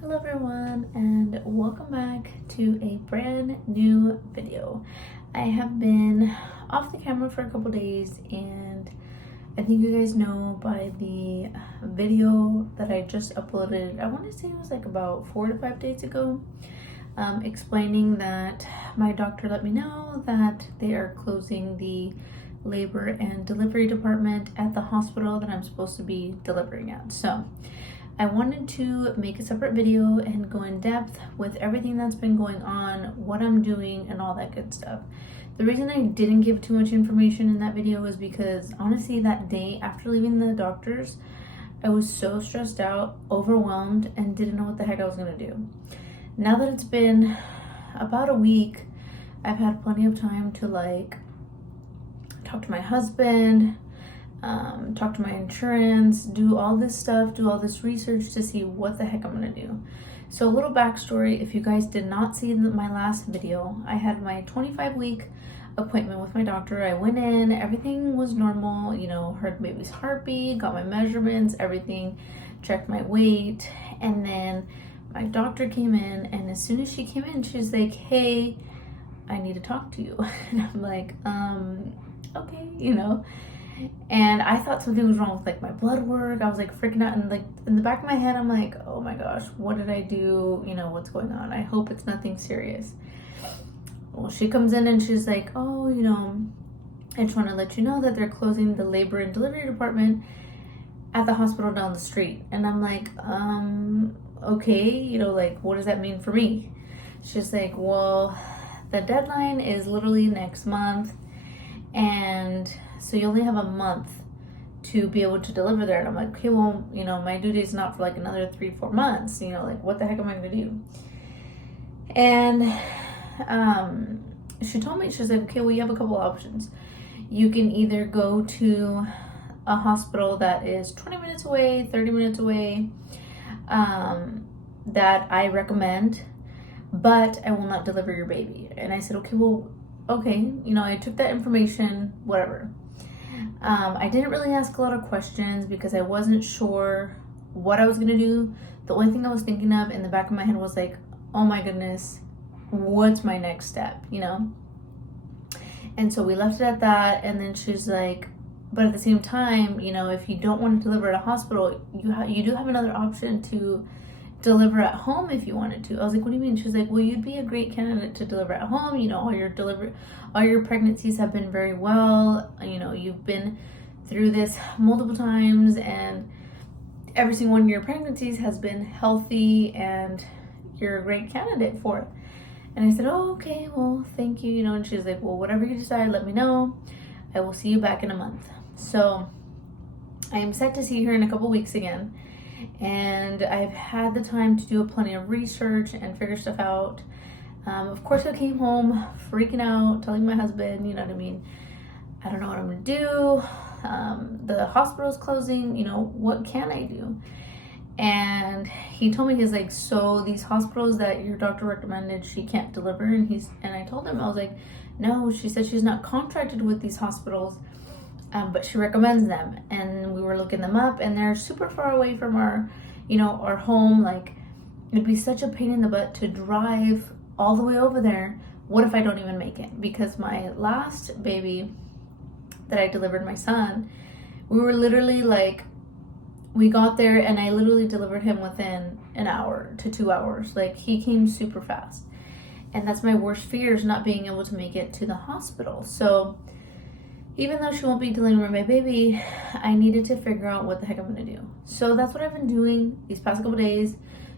Hello everyone, and welcome back to a brand new video. I have been off the camera for a couple days, and I think you guys know by the video that I just uploaded, I want to say it was like about 4 to 5 days ago, explaining that my doctor let me know that they are closing the labor and delivery department at the hospital that I'm supposed to be delivering at. So I wanted to make a separate video and go in depth with everything that's been going on, what I'm doing, and all that good stuff. The reason I didn't give too much information in that video was because honestly that day after leaving the doctor's, I was so stressed out, overwhelmed, and didn't know what the heck I was gonna do. Now that it's been about a week, I've had plenty of time to talk to my husband, talk to my insurance, do all this stuff, do all this research to see what the heck I'm gonna do. So a little backstory, if you guys did not see my last video, I had my 25-week appointment with my doctor. I went in, everything was normal, heard baby's heartbeat, got my measurements, everything, checked my weight, and then my doctor came in, and as soon as she came in, she's like, "Hey, I need to talk to you." And I'm like, okay, And I thought something was wrong with my blood work. I was freaking out, and in the back of my head, I'm like, oh my gosh, what did I do? What's going on? I hope it's nothing serious. Well, she comes in and she's like, oh, I just want to let you know that they're closing the labor and delivery department at the hospital down the street. And I'm like, okay, what does that mean for me? She's like, well, the deadline is literally next month, and so you only have a month to be able to deliver there. And I'm like, okay, well, my due date's not for another 3-4 months, what the heck am I gonna do? And she told me, she's like, okay, well, you have a couple options. You can either go to a hospital that is 20 minutes away, 30 minutes away, that I recommend, but I will not deliver your baby. And I said, okay, well, okay, I took that information, whatever. I didn't really ask a lot of questions because I wasn't sure what I was gonna do. The only thing I was thinking of in the back of my head was oh my goodness, what's my next step, And so we left it at that, and then she's like, but at the same time, if you don't want to deliver at a hospital, you do have another option to deliver at home if you wanted to. I was like, what do you mean? She was like, well, you'd be a great candidate to deliver at home. All your pregnancies have been very well. You've been through this multiple times, and every single one of your pregnancies has been healthy, and you're a great candidate for it. And I said, oh, okay, well, thank you. And she's like, well, whatever you decide, let me know. I will see you back in a month. So I am set to see her in a couple weeks again. And I've had the time to do plenty of research and figure stuff out. Of course, I came home freaking out, telling my husband, I don't know what I'm gonna do. The hospital's closing, what can I do? And he told me, he's like, so these hospitals that your doctor recommended, she can't deliver. And I told him, I was like, no, she said she's not contracted with these hospitals, but she recommends them. And we were looking them up, and they're super far away from our home. It'd be such a pain in the butt to drive all the way over there. What if I don't even make it? Because my last baby that I delivered, my son, we were literally we got there, and I literally delivered him within an hour to 2 hours. He came super fast. And that's my worst fear, is not being able to make it to the hospital. So even though she won't be delivering my baby, I needed to figure out what the heck I'm gonna do. So that's what I've been doing these past couple days,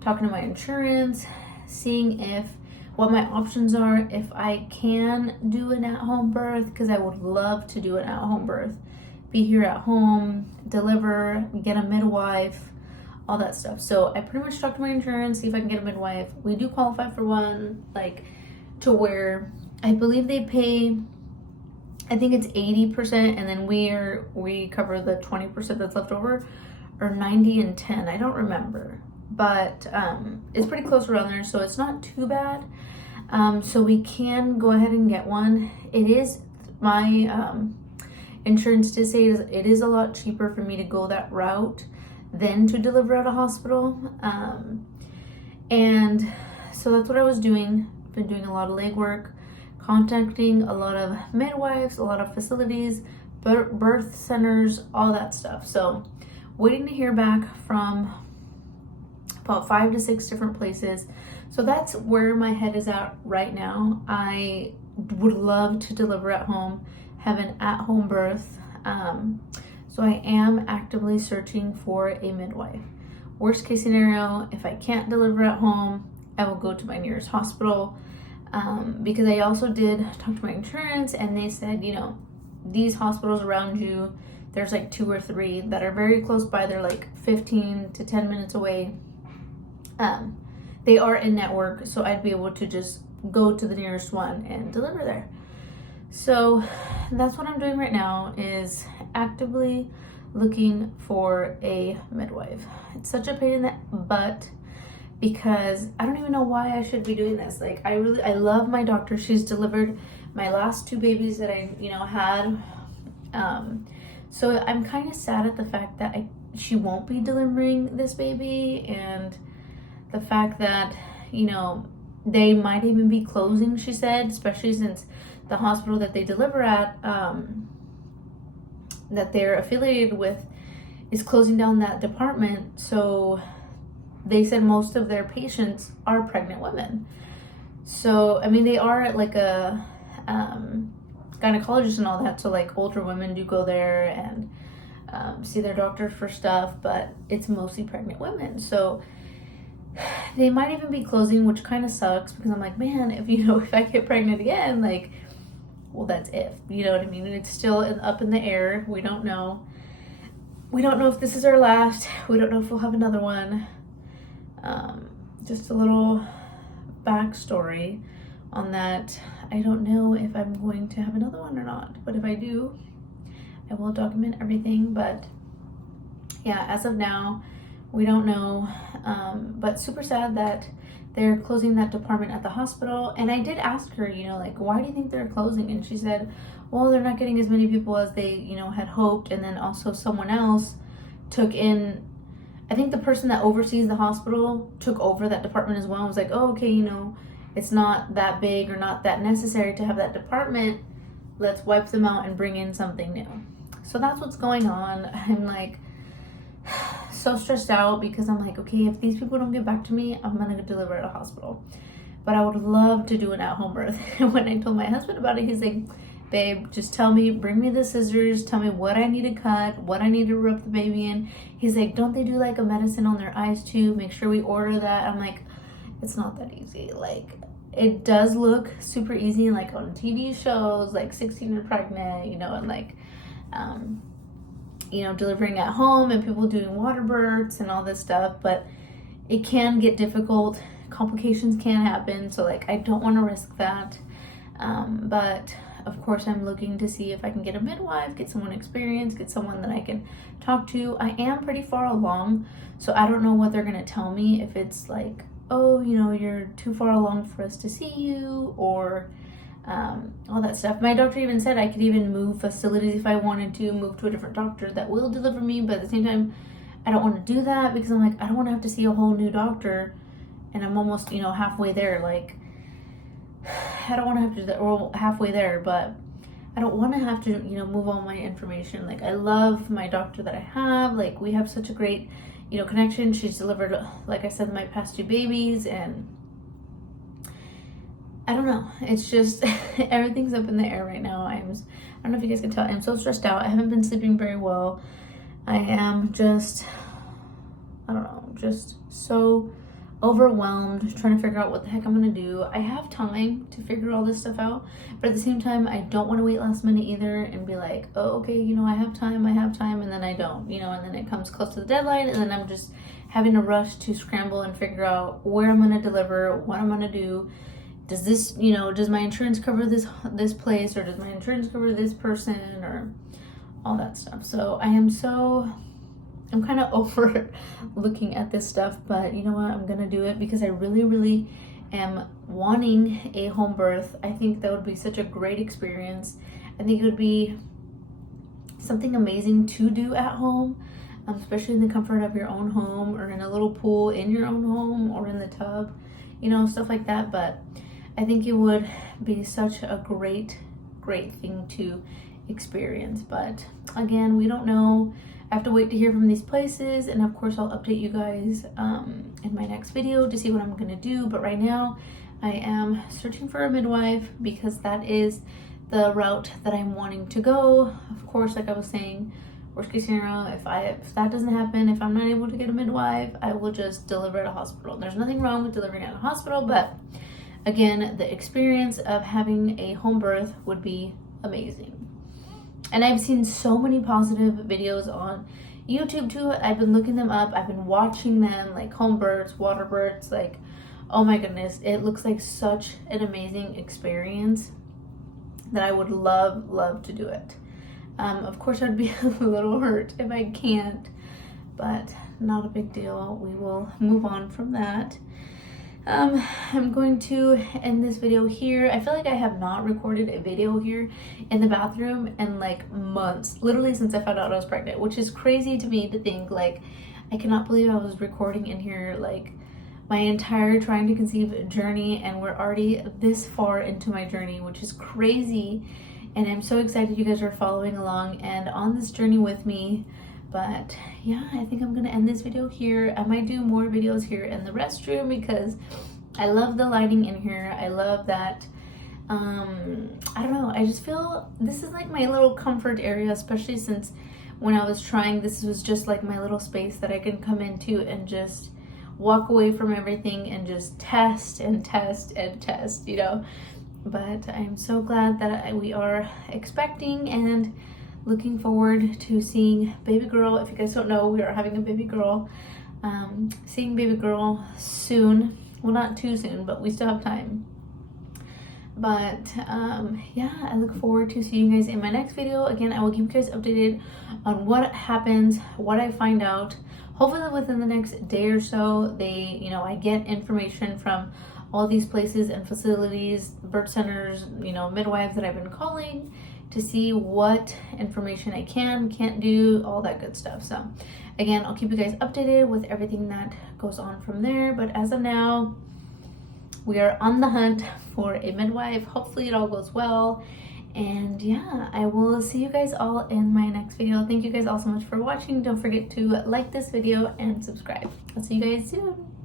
talking to my insurance, seeing what my options are, if I can do an at-home birth, because I would love to do an at-home birth. Be here at home, deliver, get a midwife, all that stuff. So I pretty much talked to my insurance, see if I can get a midwife. We do qualify for one, to where I believe they pay, I think it's 80%, and then we cover the 20% that's left over, or 90 and 10, I don't remember. But it's pretty close around there, so it's not too bad. So we can go ahead and get one. It is my insurance did say it is a lot cheaper for me to go that route than to deliver at a hospital. And so that's what I was doing. Been doing a lot of legwork, contacting a lot of midwives, a lot of facilities, birth centers, all that stuff. So waiting to hear back from about 5 to 6 different places. So that's where my head is at right now. I would love to deliver at home, have an at-home birth. So I am actively searching for a midwife. Worst case scenario, if I can't deliver at home, I will go to my nearest hospital, because I also did talk to my insurance, and they said, you know, these hospitals around you, there's like 2 or 3 that are very close by. They're like 15 to 10 minutes away. They are in network, so I'd be able to just go to the nearest one and deliver there. So that's what I'm doing right now, is actively looking for a midwife. It's such a pain in the butt, because I don't even know why I should be doing this. Like, I love my doctor. She's delivered my last 2 babies that I, had. So I'm kind of sad at the fact that she won't be delivering this baby, and the fact that, they might even be closing, she said, especially since the hospital that they deliver at, that they're affiliated with, is closing down that department. So they said most of their patients are pregnant women. So, they are at like a gynecologist and all that. So like older women do go there and see their doctor for stuff, but it's mostly pregnant women. So they might even be closing, which kind of sucks, because I'm like, man, if I get pregnant again, like, well, that's if, you know what I mean? And it's still up in the air. We don't know. We don't know if this is our last. We don't know if we'll have another one. Just a little backstory on that. I don't know if I'm going to have another one or not, but if I do, I will document everything. But yeah, as of now, we don't know. But super sad that they're closing that department at the hospital. And I did ask her, like, why do you think they're closing? And she said, well, they're not getting as many people as they, had hoped. And then also someone else took in, I think the person that oversees the hospital took over that department as well. I was like, oh, okay, it's not that big or not that necessary to have that department. Let's wipe them out and bring in something new. So that's what's going on. I'm like, so stressed out, because I'm like, okay, if these people don't get back to me, I'm gonna deliver at a hospital. But I would love to do an at-home birth. And when I told my husband about it, he's like, babe, just tell me, bring me the scissors, tell me what I need to cut, what I need to rub the baby in. He's like, don't they do like a medicine on their eyes too? Make sure we order that. I'm like, it's not that easy. Like, it does look super easy, like on TV shows, like 16 and pregnant, and like, delivering at home and people doing water births and all this stuff, but it can get difficult. Complications can happen. So like, I don't want to risk that. But of course I'm looking to see if I can get a midwife, get someone experienced, get someone that I can talk to. I am pretty far along, so I don't know what they're going to tell me, if it's like, oh, you're too far along for us to see you, or all that stuff. My doctor even said I could even move facilities if I wanted to, move to a different doctor that will deliver me, but at the same time, I don't want to do that, because I'm like, I don't want to have to see a whole new doctor, and I'm almost, halfway there. Like, I don't want to have to do that, or halfway there, but I don't want to have to, move all my information. Like, I love my doctor that I have. Like, we have such a great, connection. She's delivered, like I said, my past 2 babies, and I don't know. It's just, everything's up in the air right now. I don't know if you guys can tell, I'm so stressed out. I haven't been sleeping very well. I am just, I don't know, just so overwhelmed, trying to figure out what the heck I'm gonna do. I have time to figure all this stuff out, but at the same time, I don't want to wait last minute either and be like, oh, okay, I have time, and then I don't, and then it comes close to the deadline, and then I'm just having to rush to scramble and figure out where I'm gonna deliver, what I'm gonna do. Does this, does my insurance cover this place, or does my insurance cover this person, or all that stuff. So I'm kind of over looking at this stuff, but you know what? I'm going to do it, because I really, really am wanting a home birth. I think that would be such a great experience. I think it would be something amazing to do at home. especially in the comfort of your own home, or in a little pool in your own home, or in the tub, you know, stuff like that. But I think it would be such a great thing to experience. But again, we don't know. I have to wait to hear from these places, and of course I'll update you guys in my next video to see what I'm gonna do. But right now I am searching for a midwife because that is the route that I'm wanting to go. Of course, like I was saying, worst case scenario, if that doesn't happen, if I'm not able to get a midwife, I will just deliver at a hospital. There's nothing wrong with delivering at a hospital, but again, the experience of having a home birth would be amazing. And I've seen so many positive videos on YouTube too. I've been looking them up. I've been watching them, like home births, water births. Like, oh my goodness, it looks like such an amazing experience that I would love to do it. Of course, I'd be a little hurt if I can't, but not a big deal. We will move on from that. I'm going to end this video here. I feel like I have not recorded a video here in the bathroom in like months, literally since I found out I was pregnant, which is crazy to me to think. Like, I cannot believe I was recording in here like my entire trying to conceive journey, and we're already this far into my journey, which is crazy. And I'm so excited you guys are following along and on this journey with me. But yeah, I think I'm gonna end this video here. I might do more videos here in the restroom because I love the lighting in here. I love that, I don't know, I just feel this is like my little comfort area, especially since when I was trying, this was just like my little space that I can come into and just walk away from everything and just test and test and test, you know. But I'm so glad that we are expecting and looking forward to seeing baby girl. If you guys don't know, we are having a baby girl. Seeing baby girl soon. Well, not too soon, but we still have time. But yeah, I look forward to seeing you guys in my next video. Again, I will keep you guys updated on what happens, what I find out. Hopefully within the next day or so, I get information from all these places and facilities, birth centers, midwives that I've been calling, to see what information I can't do, all that good stuff. So again, I'll keep you guys updated with everything that goes on from there. But as of now, we are on the hunt for a midwife. Hopefully it all goes well. And yeah, I will see you guys all in my next video. Thank you guys all so much for watching. Don't forget to like this video and subscribe. I'll see you guys soon.